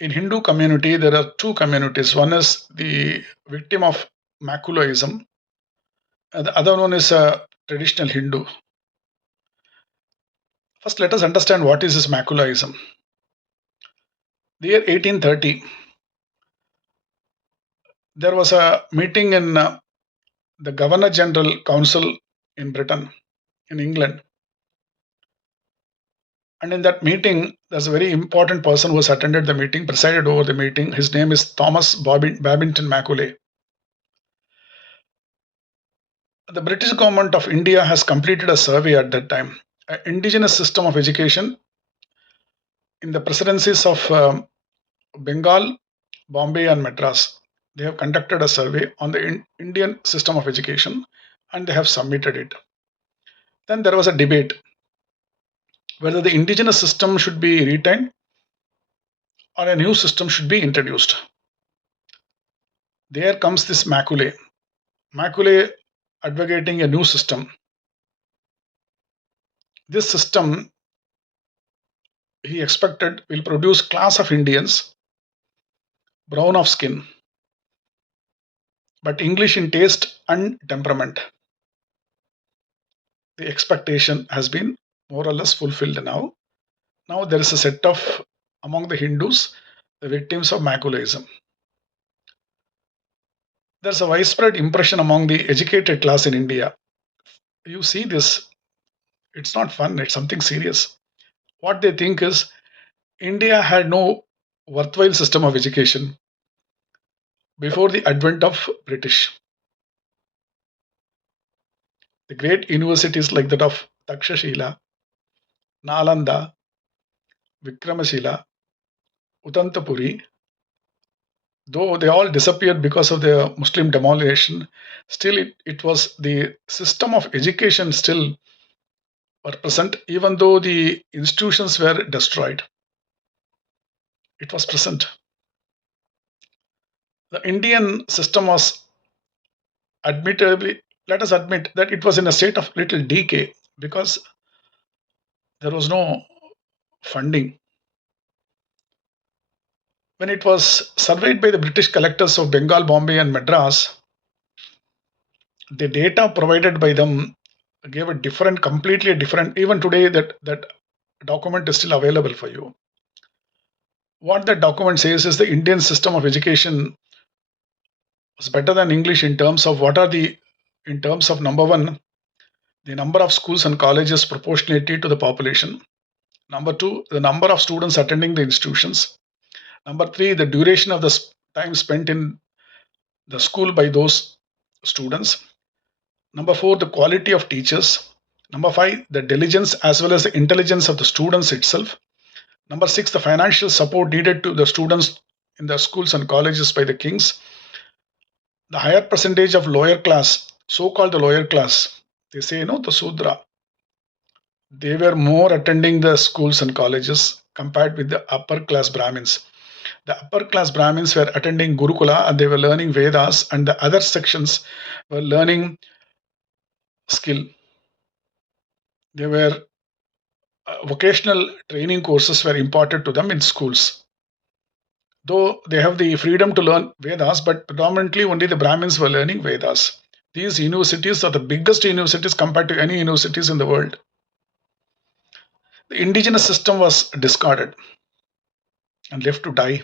In Hindu community, there are two communities. One is the victim of Maculoism, and the other one is a traditional Hindu. First, let us understand what is this Maculoism. The year 1830, there was a meeting in the Governor General Council in Britain, in England. And in that meeting, there's a very important person who has attended the meeting, presided over the meeting. His name is Thomas Babington Macaulay. The British government of India has completed a survey at that time, an indigenous system of education in the presidencies of Bengal, Bombay, and Madras. They have conducted a survey on the Indian system of education and they have submitted it. Then there was a debate whether the indigenous system should be retained or a new system should be introduced. There comes this Macaulay. Macaulay advocating a new system. This system, he expected, will produce class of Indians, brown of skin, but English in taste and temperament. The expectation has been more or less fulfilled now. Now there is a set of, among the Hindus, the victims of Maculism. There's a widespread impression among the educated class in India. You see this, it's not fun, it's something serious. What they think is India had no worthwhile system of education before the advent of British. The great universities like that of Takshashila, Nalanda, Vikramashila, Utantapuri, though they all disappeared because of the Muslim demolition, still it was the system of education still were present, even though the institutions were destroyed. It was present. The Indian system was admittedly, let us admit that it was in a state of little decay because there was no funding. When it was surveyed by the British collectors of Bengal, Bombay, and Madras, the data provided by them gave a different, completely different. Even today, that document is still available for you. What that document says is the Indian system of education was better than English in terms of what are the, in terms of number one, the number of schools and colleges proportionality to the population. Number two, the number of students attending the institutions. Number three, the duration of the time spent in the school by those students. Number four, the quality of teachers. Number five, the diligence as well as the intelligence of the students itself. Number six, the financial support needed to the students in the schools and colleges by the kings. The higher percentage of lower class, so called the lower class, they say, the Sudra, they were more attending the schools and colleges compared with the upper class Brahmins. The upper class Brahmins were attending Gurukula and they were learning Vedas, and the other sections were learning skill. They were vocational training courses were imparted to them in schools. Though they have the freedom to learn Vedas, but predominantly only the Brahmins were learning Vedas. These universities are the biggest universities compared to any universities in the world. The indigenous system was discarded and left to die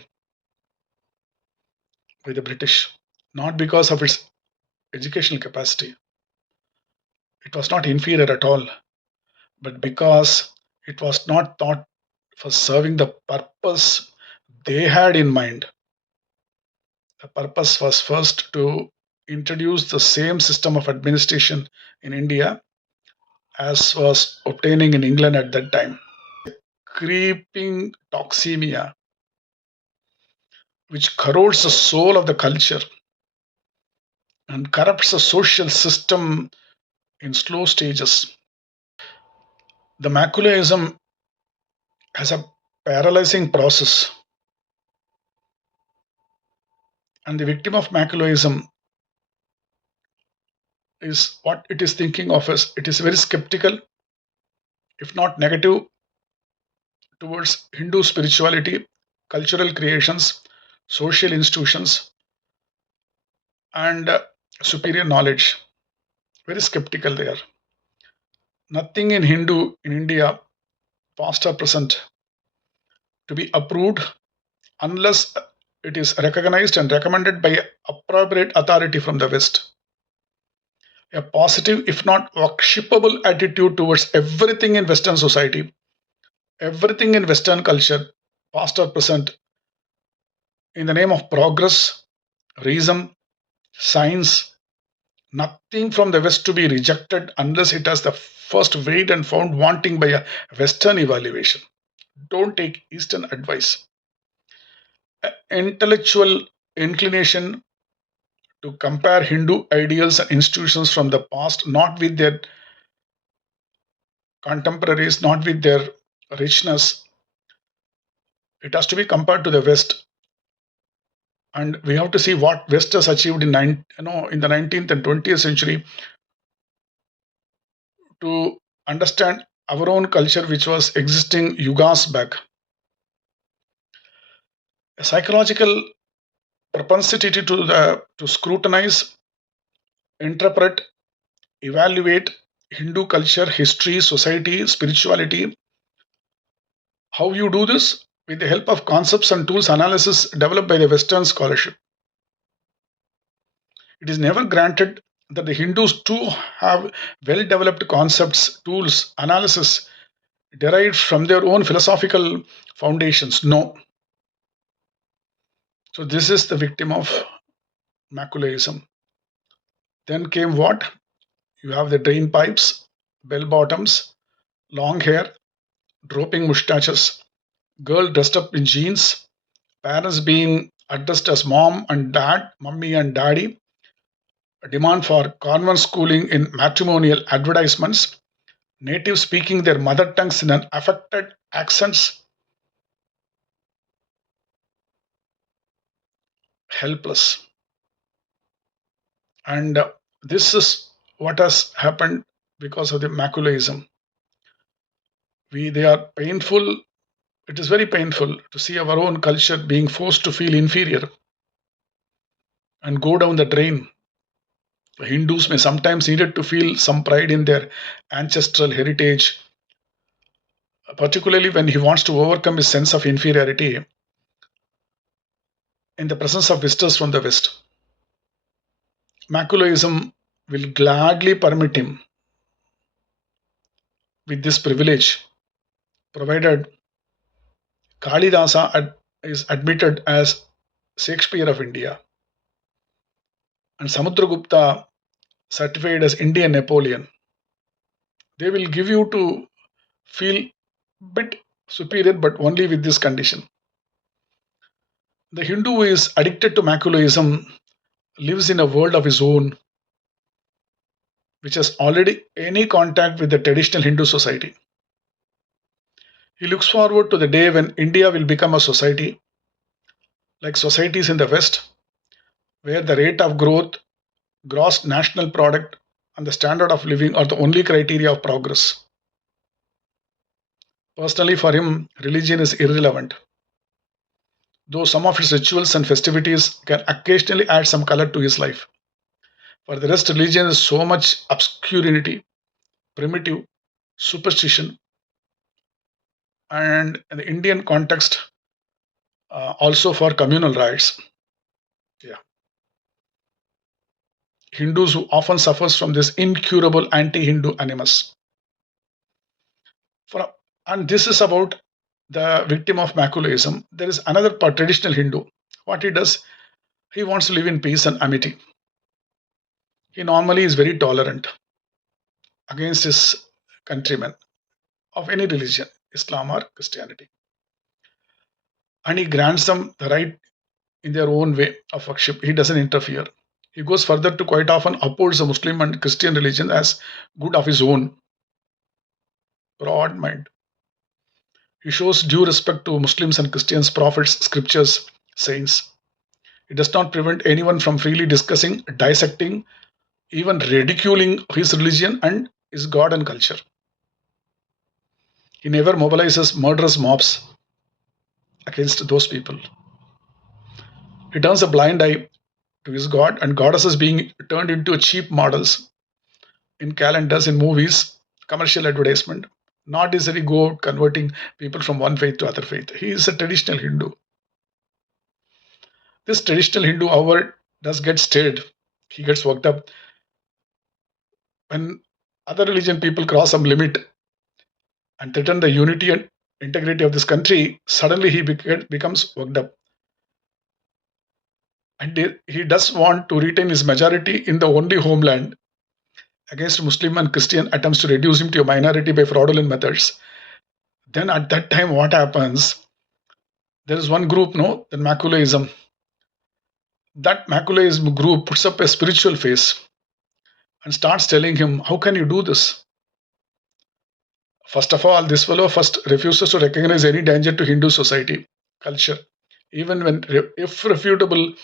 by the British, not because of its educational capacity. It was not inferior at all, but because it was not thought for serving the purpose they had in mind. The purpose was first to introduce the same system of administration in India as was obtaining in England at that time. Creeping toxemia, which corrodes the soul of the culture and corrupts the social system in slow stages. The maculism has a paralyzing process, and the victim of maculism is what it is thinking of as it is very skeptical, if not negative, towards Hindu spirituality cultural creations, social institutions, and superior knowledge. Very skeptical there. Nothing in Hindu in India, past or present, to be approved unless it is recognized and recommended by appropriate authority from the West. A positive, if not worshipable, attitude towards everything in Western society, everything in Western culture, past or present, in the name of progress, reason, science, nothing from the West to be rejected unless it has the first weighed and found wanting by a Western evaluation. Don't take Eastern advice. Intellectual inclination to compare Hindu ideals and institutions from the past, not with their contemporaries, not with their richness. It has to be compared to the West, and we have to see what West has achieved in the 19th and 20th century to understand our own culture, which was existing yugas back. A psychological propensity to scrutinize, interpret, evaluate Hindu culture, history, society, spirituality. How you do this? With the help of concepts and tools analysis developed by the Western scholarship. It is never granted that the Hindus too have well developed concepts, tools, analysis derived from their own philosophical foundations. No. So this is the victim of Maculaism. Then came what? You have the drain pipes, bell bottoms, long hair, drooping mustaches, girl dressed up in jeans, parents being addressed as mom and dad, mummy and daddy, a demand for convent schooling in matrimonial advertisements, natives speaking their mother tongues in an affected accents, helpless. And this is what has happened because of the maculaism. They are painful. It is very painful to see our own culture being forced to feel inferior and go down the drain. Hindus may sometimes needed to feel some pride in their ancestral heritage, particularly when he wants to overcome his sense of inferiority in the presence of visitors from the West. Maculaism will gladly permit him with this privilege, provided Kalidasa is admitted as Shakespeare of India and Samudragupta certified as Indian Napoleon. They will give you to feel bit superior, but only with this condition. The Hindu who is addicted to maculaism lives in a world of his own, which has already any contact with the traditional Hindu society. He looks forward to the day when India will become a society like societies in the West, where the rate of growth, gross national product, and the standard of living are the only criteria of progress. Personally, for him, religion is irrelevant, though some of its rituals and festivities can occasionally add some color to his life. For the rest, religion is so much obscurity, primitive, superstition, and in the Indian context, also for communal rights. Yeah. Hindus who often suffers from this incurable anti-Hindu animus. For, and this is about the victim of maculaism. There is another part, traditional Hindu. What he does, he wants to live in peace and amity. He normally is very tolerant against his countrymen of any religion, Islam or Christianity. And he grants them the right in their own way of worship. He doesn't interfere. He goes further to quite often oppose the Muslim and Christian religion as good of his own. Broad mind. He shows due respect to Muslims and Christians, prophets, scriptures, saints. It does not prevent anyone from freely discussing, dissecting, even ridiculing his religion and his God and culture. He never mobilizes murderous mobs against those people. He turns a blind eye to his god and goddesses being turned into cheap models in calendars, in movies, commercial advertisement. Not easily go out converting people from one faith to other faith. He is a traditional Hindu. This traditional Hindu, however, does get stirred. He gets worked up when other religion people cross some limit and threaten the unity and integrity of this country. Suddenly he becomes worked up, and he does want to retain his majority in the only homeland against Muslim and Christian attempts to reduce him to a minority by fraudulent methods. Then at that time, what happens? There is one group, no, the Maculaism. That Maculaism group puts up a spiritual face and starts telling him, "How can you do this?" First of all, this fellow first refuses to recognize any danger to Hindu society, culture. Even when, if refutable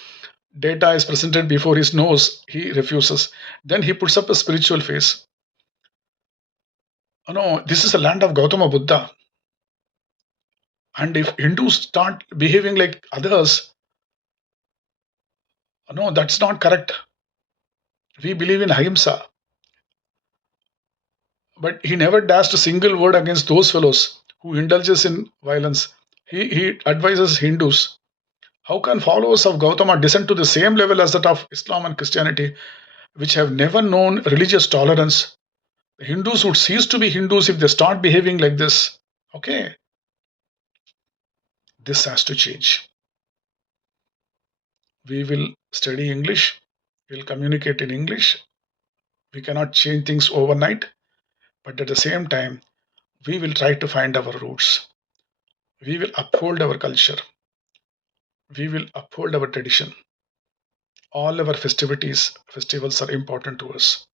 data is presented before his nose, he refuses. Then he puts up a spiritual face. Oh, no, this is a land of Gautama Buddha. And if Hindus start behaving like others, no, that's not correct. We believe in ahimsa. But he never dashed a single word against those fellows who indulges in violence. He advises Hindus. How can followers of Gautama descend to the same level as that of Islam and Christianity, which have never known religious tolerance? The Hindus would cease to be Hindus if they start behaving like this. Okay, this has to change. We will study English, we'll communicate in English. We cannot change things overnight, but at the same time, we will try to find our roots. We will uphold our culture. We will uphold our tradition. All our festivals are important to us.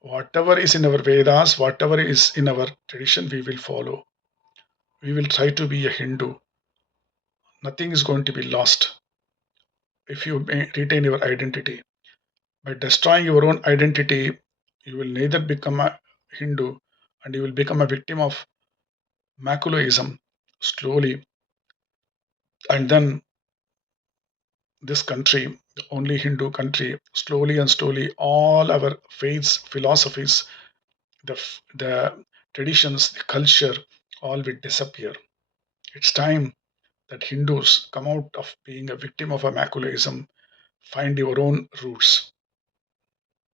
Whatever is in our Vedas, whatever is in our tradition, we will follow. We will try to be a Hindu. Nothing is going to be lost if you retain your identity. By destroying your own identity, you will neither become a Hindu and you will become a victim of Maculaism slowly. And then this country, the only Hindu country, slowly and slowly, all our faiths, philosophies, the traditions, the culture, all will disappear. It's time that Hindus come out of being a victim of a Maculaism, find your own roots.